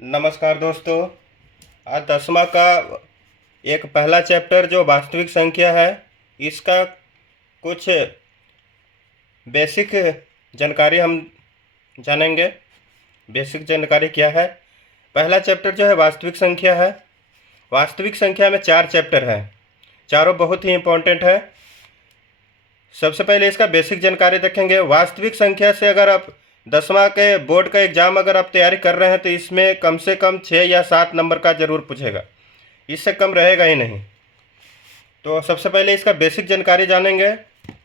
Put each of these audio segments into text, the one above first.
नमस्कार दोस्तों। आज 10वां का एक पहला चैप्टर जो वास्तविक संख्या है, इसका कुछ बेसिक जानकारी हम जानेंगे। बेसिक जानकारी क्या है? पहला चैप्टर जो है वास्तविक संख्या है। वास्तविक संख्या में 4 चैप्टर हैं, चारों बहुत ही इम्पोर्टेंट है। सबसे पहले इसका बेसिक जानकारी देखेंगे। वास्तविक संख्या से अगर आप 10वां के बोर्ड का एग्ज़ाम अगर आप तैयारी कर रहे हैं तो इसमें कम से कम 6 या 7 नंबर का ज़रूर पूछेगा, इससे कम रहेगा ही नहीं। तो सबसे पहले इसका बेसिक जानकारी जानेंगे।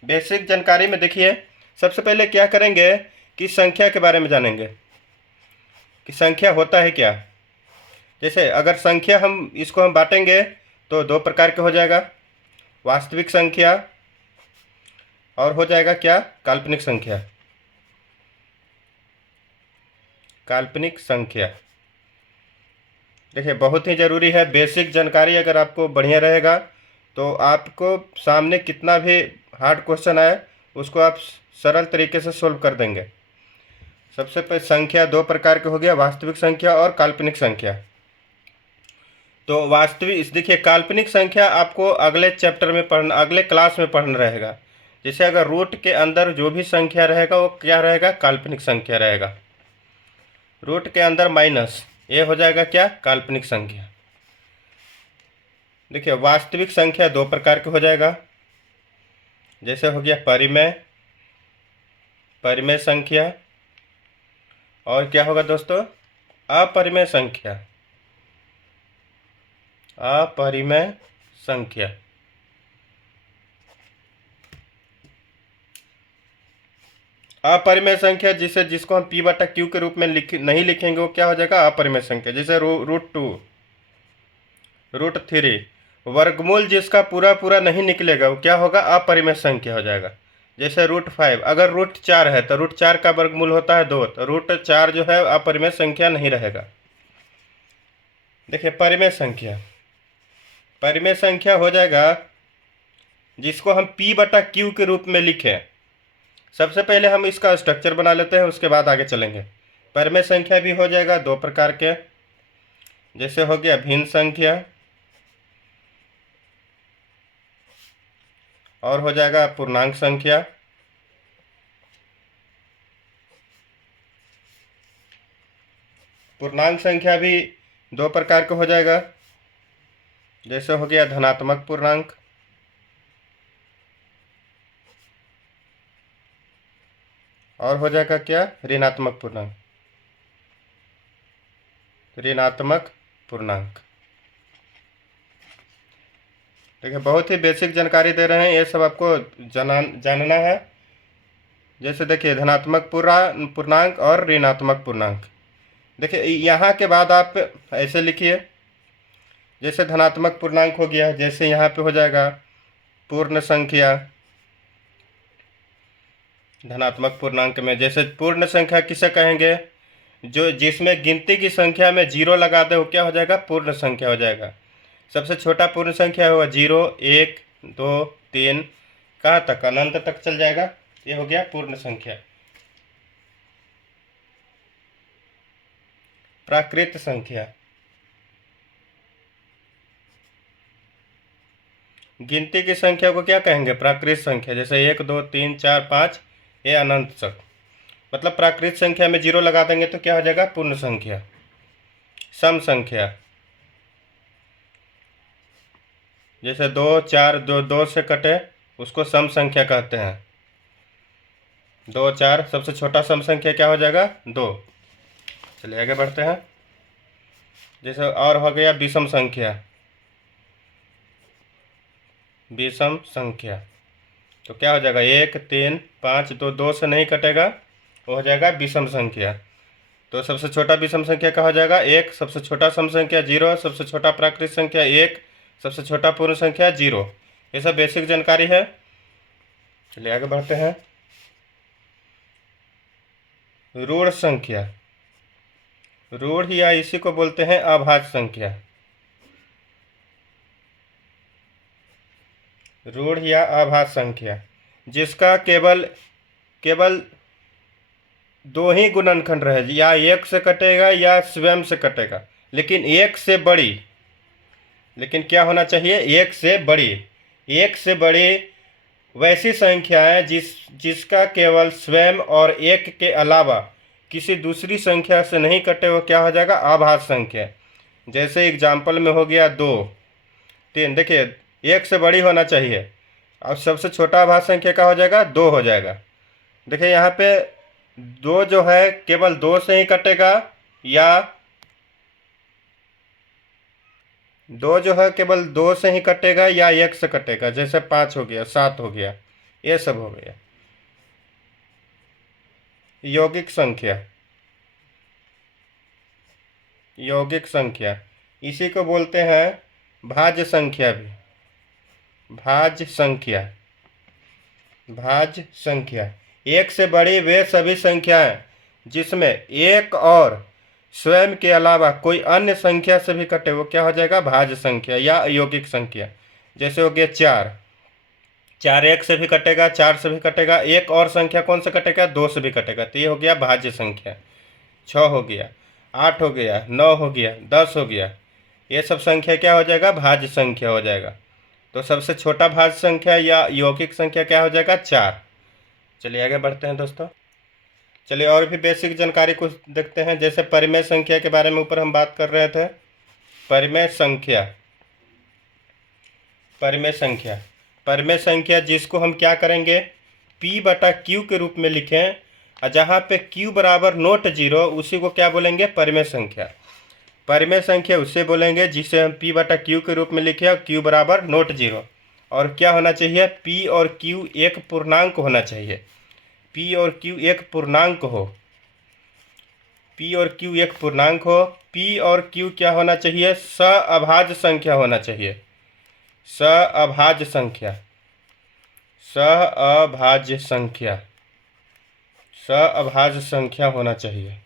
बेसिक जानकारी में देखिए, सबसे पहले क्या करेंगे कि संख्या के बारे में जानेंगे कि संख्या होता है क्या। जैसे अगर संख्या हम बांटेंगे तो 2 प्रकार के हो जाएगा, वास्तविक संख्या और हो जाएगा क्या, काल्पनिक संख्या। काल्पनिक संख्या देखिए बहुत ही ज़रूरी है। बेसिक जानकारी अगर आपको बढ़िया रहेगा तो आपको सामने कितना भी हार्ड क्वेश्चन आए उसको आप सरल तरीके से सोल्व कर देंगे। सबसे पहले संख्या 2 प्रकार के हो गया, वास्तविक संख्या और काल्पनिक संख्या। तो वास्तविक देखिए, काल्पनिक संख्या आपको अगले चैप्टर में पढ़ना, अगले क्लास में पढ़ना रहेगा। जैसे अगर रूट के अंदर जो भी संख्या रहेगा वो क्या रहेगा, काल्पनिक संख्या रहेगा। रूट के अंदर माइनस, ये हो जाएगा क्या, काल्पनिक संख्या। देखिए वास्तविक संख्या 2 प्रकार के हो जाएगा। जैसे हो गया परिमेय, परिमेय संख्या, और क्या होगा दोस्तों, अपरिमेय संख्या। अपरिमेय संख्या। अपरिमेय संख्या जिसको हम p/q के रूप में नहीं लिखेंगे वो क्या हो जाएगा, अपरिमेय संख्या। जैसे √2, √3, वर्गमूल जिसका पूरा पूरा नहीं निकलेगा वो क्या होगा, अपरिमेय संख्या हो जाएगा। जैसे √5, अगर √4 है तो √4 का वर्गमूल होता है 2, तो √4 जो है अपरिमेय संख्या नहीं रहेगा। देखिए परिमेय संख्या, परिमेय संख्या हो जाएगा जिसको हम p/q के रूप में लिखें। सबसे पहले हम इसका स्ट्रक्चर बना लेते हैं, उसके बाद आगे चलेंगे। परिमेय संख्या भी हो जाएगा 2 प्रकार के। जैसे हो गया भिन्न संख्या और हो जाएगा पूर्णांक संख्या। पूर्णांक संख्या भी 2 प्रकार का हो जाएगा। जैसे हो गया धनात्मक पूर्णांक और हो जाएगा क्या, ऋणात्मक पूर्णांक। ऋणात्मक पूर्णांक। देखिए बहुत ही बेसिक जानकारी दे रहे हैं, ये सब आपको जानना है। जैसे देखिए धनात्मक पूर्णांक और ऋणात्मक पूर्णांक। देखिए यहाँ के बाद आप ऐसे लिखिए, जैसे धनात्मक पूर्णांक हो गया, जैसे यहाँ पे हो जाएगा पूर्ण संख्या। धनात्मक पूर्णांक में जैसे पूर्ण संख्या किसे कहेंगे, जो जिसमें गिनती की संख्या में 0 लगा दे वो क्या हो जाएगा, पूर्ण संख्या हो जाएगा। सबसे छोटा पूर्ण संख्या होगा 0, 1, 2, 3, कहाँ तक, अनंत तक चल जाएगा, ये हो गया पूर्ण संख्या। प्राकृत संख्या, गिनती की संख्या को क्या कहेंगे, प्राकृत संख्या। जैसे 1, 2, 3, 4, 5, ये अनंत तक, मतलब प्राकृत संख्या में 0 लगा देंगे तो क्या हो जाएगा, पूर्ण संख्या। सम संख्या, जैसे 2, 4, 2 से कटे उसको सम संख्या कहते हैं। 2, 4, सबसे छोटा सम संख्या क्या हो जाएगा, 2। चलिए आगे बढ़ते हैं। जैसे और हो गया विषम संख्या, विषम संख्या तो क्या हो जाएगा, 1, 3, 5, 2 से नहीं कटेगा, वो हो जाएगा विषम संख्या। तो सबसे छोटा विषम संख्या क्या हो जाएगा, 1, सबसे छोटा सम संख्या 0, सबसे छोटा प्राकृत संख्या 1, सबसे छोटा पूर्ण संख्या 0। ये सब बेसिक जानकारी है। चलिए आगे बढ़ते हैं। ऋण संख्या, ऋण या इसी को बोलते हैं अभाज्य संख्या। ऋण या अभाज्य संख्या जिसका केवल दो ही गुणनखंड रहे, या एक से कटेगा या स्वयं से कटेगा, लेकिन एक से बड़ी, लेकिन क्या होना चाहिए, एक से बड़ी। एक से बड़ी वैसी संख्याएं जिसका केवल स्वयं और एक के अलावा किसी दूसरी संख्या से नहीं कटे, वो क्या हो जाएगा, अभाज्य संख्या। जैसे एग्जाम्पल में हो गया 2, 3, देखिए एक से बड़ी होना चाहिए, अब सबसे छोटा अभाज्य संख्या का हो जाएगा 2 हो जाएगा। देखिए यहाँ पे 2 जो है केवल 2 से ही कटेगा, या 2 जो है केवल 2 से ही कटेगा या 1 से कटेगा। जैसे 5 हो गया, 7 हो गया, ये सब हो गया यौगिक संख्या। यौगिक संख्या इसी को बोलते हैं भाज्य संख्या भी। भाज्य संख्या, भाज्य संख्या। एक से बड़ी वे सभी संख्याएं जिसमें एक और स्वयं के अलावा कोई अन्य संख्या से भी कटे, वो क्या हो जाएगा, भाज्य संख्या या यौगिक संख्या। जैसे हो गया 4, 4 एक से भी कटेगा, 4 से भी कटेगा, एक और संख्या कौन से कटेगा, 2 से भी कटेगा, तो ये हो गया भाज्य संख्या। 6 हो गया, 8 हो गया, 9 हो गया, 10 हो गया, ये सब संख्या क्या हो जाएगा, भाज्य संख्या हो जाएगा। तो सबसे छोटा भाज्य संख्या या यौगिक संख्या क्या हो जाएगा, 4। चलिए आगे बढ़ते हैं दोस्तों। चलिए और भी बेसिक जानकारी कुछ देखते हैं। जैसे परिमेय संख्या के बारे में ऊपर हम बात कर रहे थे। परिमेय संख्या, परिमेय संख्या, परिमेय संख्या जिसको हम क्या करेंगे, P/Q के रूप में लिखें, और जहाँ पे Q बराबर नोट 0 उसी को क्या बोलेंगे, परिमेय संख्या। परिमेय संख्या उसे बोलेंगे जिसे हम P/Q के रूप में लिखें और Q बराबर नोट 0, और क्या होना चाहिए, P और Q एक पूर्णांक होना चाहिए। P और Q एक पूर्णांक हो, P और Q एक पूर्णांक हो। P और Q क्या होना चाहिए, सअभाज्य संख्या होना चाहिए। सअभाज्य संख्या, सअभाज्य संख्या, सअभाज्य संख्या होना चाहिए।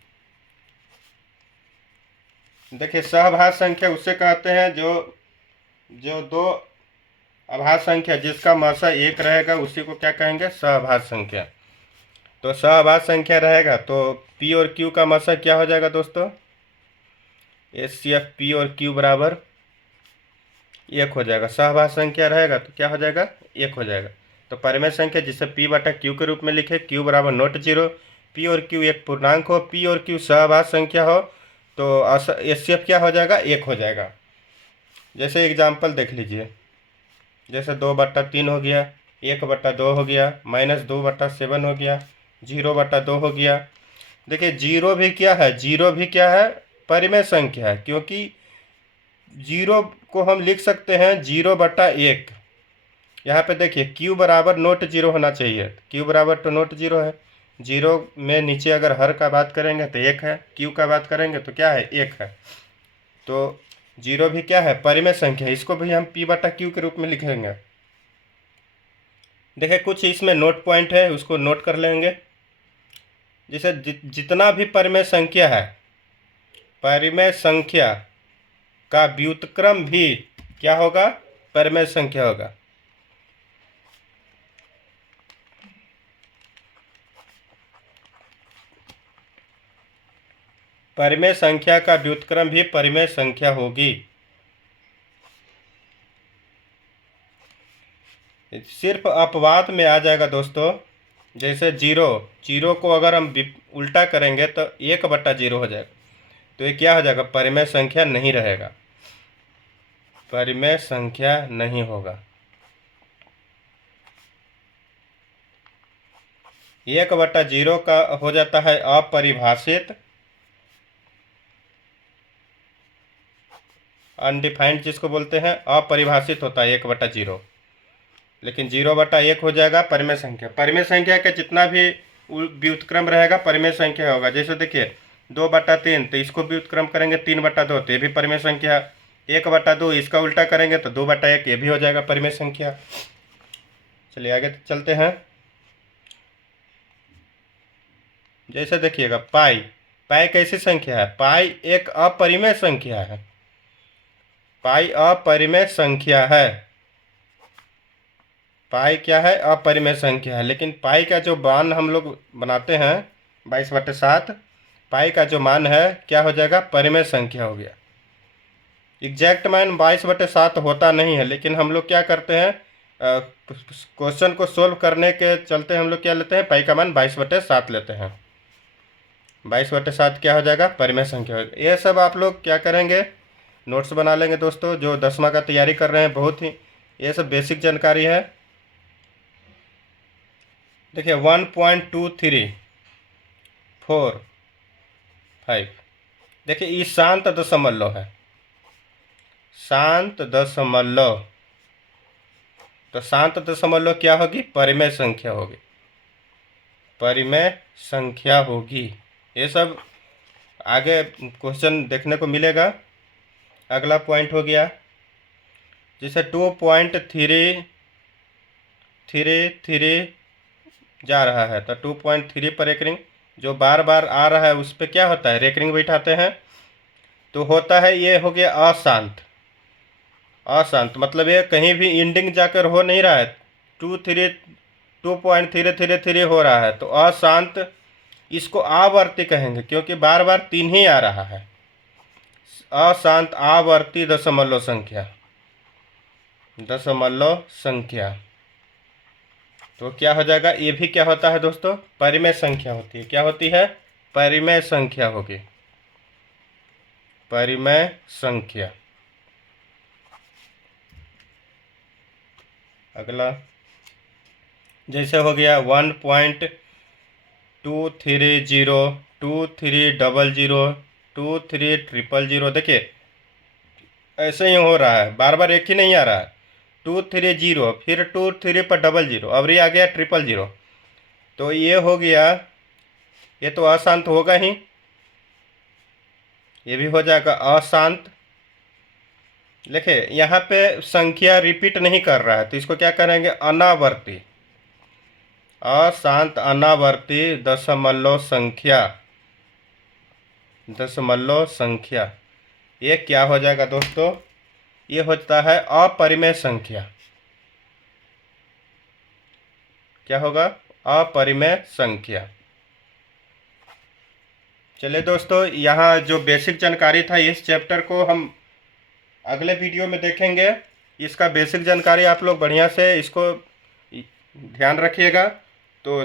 देखिए सहभाज्य संख्या उसे कहते हैं जो दो अभाज्य संख्या जिसका मासा 1 रहेगा उसी को क्या कहेंगे, सहभाज्य संख्या। तो सहभाज्य संख्या रहेगा तो P और Q का मासा क्या हो जाएगा दोस्तों, HCF P और Q बराबर 1 हो जाएगा। सहभाज्य संख्या रहेगा तो क्या हो जाएगा, 1 हो जाएगा। तो परिमेय संख्या जिसे P/Q के रूप में लिखे, Q बराबर नोट 0, P और Q एक पूर्णांक हो, P और Q सहभाज्य संख्या हो, तो HCF क्या हो जाएगा, 1 हो जाएगा। जैसे एग्जाम्पल देख लीजिए, जैसे 2/3 हो गया, 1/2 हो गया, -2/7 हो गया, 0/2 हो गया। देखिए 0 भी क्या है, 0 भी क्या है, परिमेय संख्या है, क्योंकि 0 को हम लिख सकते हैं 0/1। यहाँ पे देखिए Q बराबर नोट 0 होना चाहिए, Q बराबर तो नोट 0 है। 0 में नीचे अगर हर का बात करेंगे तो 1 है, Q का बात करेंगे तो क्या है, 1 है। तो 0 भी क्या है, परिमेय संख्या, इसको भी हम P/Q के रूप में लिखेंगे। देखिए कुछ इसमें नोट पॉइंट है, उसको नोट कर लेंगे। जैसे जितना भी परिमेय संख्या है, परिमेय संख्या का व्युत्क्रम भी क्या होगा, परिमेय संख्या होगा। परिमेय संख्या का व्युत्क्रम भी परिमेय संख्या होगी। सिर्फ अपवाद में आ जाएगा दोस्तों। जैसे 0 को अगर हम उल्टा करेंगे तो 1/0 हो जाएगा, तो ये क्या हो जाएगा, परिमेय संख्या नहीं रहेगा, परिमेय संख्या नहीं होगा। 1/0 का हो जाता है अपरिभाषित, अनडिफाइंड जिसको बोलते हैं, अपरिभाषित होता है 1/0। लेकिन 0/1 हो जाएगा परिमेय संख्या। परिमेय संख्या का जितना भी व्युत्क्रम रहेगा परिमेय संख्या होगा। जैसे देखिए 2/3, तो इसको व्युत्क्रम करेंगे 3/2, तो ये भी परिमेय संख्या। 1/2 इसका उल्टा करेंगे तो 2/1, ये भी हो जाएगा परिमेय संख्या। चलिए आगे चलते हैं। जैसे देखिएगा पाई, पाई कैसी संख्या है, पाई एक अपरिमेय संख्या है, पाई अपरिमेय संख्या है। पाई क्या है, अपरिमेय संख्या है। लेकिन पाई का जो मान हम लोग बनाते हैं 22/7 पाई का जो मान है क्या हो जाएगा, परिमेय संख्या हो गया। एग्जैक्ट मान 22/7 होता नहीं है, लेकिन हम लोग क्या करते हैं, क्वेश्चन को सोल्व करने के चलते हम लोग क्या लेते हैं, पाई का मान 22/7 लेते हैं। 22/7 क्या हो जाएगा, परिमेय संख्या हो जाएगा। ये सब आप लोग क्या करेंगे, नोट्स बना लेंगे दोस्तों। जो 10वां का तैयारी कर रहे हैं, बहुत ही ये सब बेसिक जानकारी है। देखिए 1.2345, देखिए ये शांत दशमलव है, शांत दशमलव। तो शांत दशमलव क्या होगी, परिमेय संख्या होगी, परिमेय संख्या होगी। ये सब आगे क्वेश्चन देखने को मिलेगा। अगला पॉइंट हो गया, जैसे 2.33 जा रहा है, तो 2.3 पर रेकरिंग जो बार बार आ रहा है उस पर क्या होता है, रेकरिंग बैठाते हैं, तो होता है ये हो गया अशांत। अशांत मतलब ये कहीं भी एंडिंग जाकर हो नहीं रहा है, 2.333 हो रहा है, तो अशांत। इसको आवर्ती कहेंगे क्योंकि बार बार 3 ही आ रहा है। अशांत आवर्ती दशमलव संख्या, दशमलव संख्या। तो क्या हो जाएगा, ये भी क्या होता है दोस्तों, परिमेय संख्या होती है। क्या होती है, परिमेय संख्या होगी, परिमेय संख्या। अगला जैसे हो गया 1.230, 2300, 2300। देखिए ऐसे ही हो रहा है, बार बार एक ही नहीं आ रहा है। 230 फिर 23 पर 00, अब ये आ गया 000। तो ये हो गया, ये तो अशांत होगा ही, ये भी हो जाएगा अशांत। देखिए यहाँ पे संख्या रिपीट नहीं कर रहा है, तो इसको क्या करेंगे, अनावर्ती। अशांत अनावर्ती दशमलव संख्या, दशमलव संख्या। ये क्या हो जाएगा दोस्तों, ये होता है अपरिमेय संख्या। क्या होगा, अपरिमेय संख्या। चलिए दोस्तों, यहाँ जो बेसिक जानकारी था इस चैप्टर को हम अगले वीडियो में देखेंगे। इसका बेसिक जानकारी आप लोग बढ़िया से इसको ध्यान रखिएगा। तो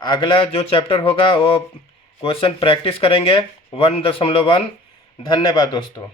अगला जो चैप्टर होगा वो क्वेश्चन प्रैक्टिस करेंगे 1.1। धन्यवाद दोस्तों।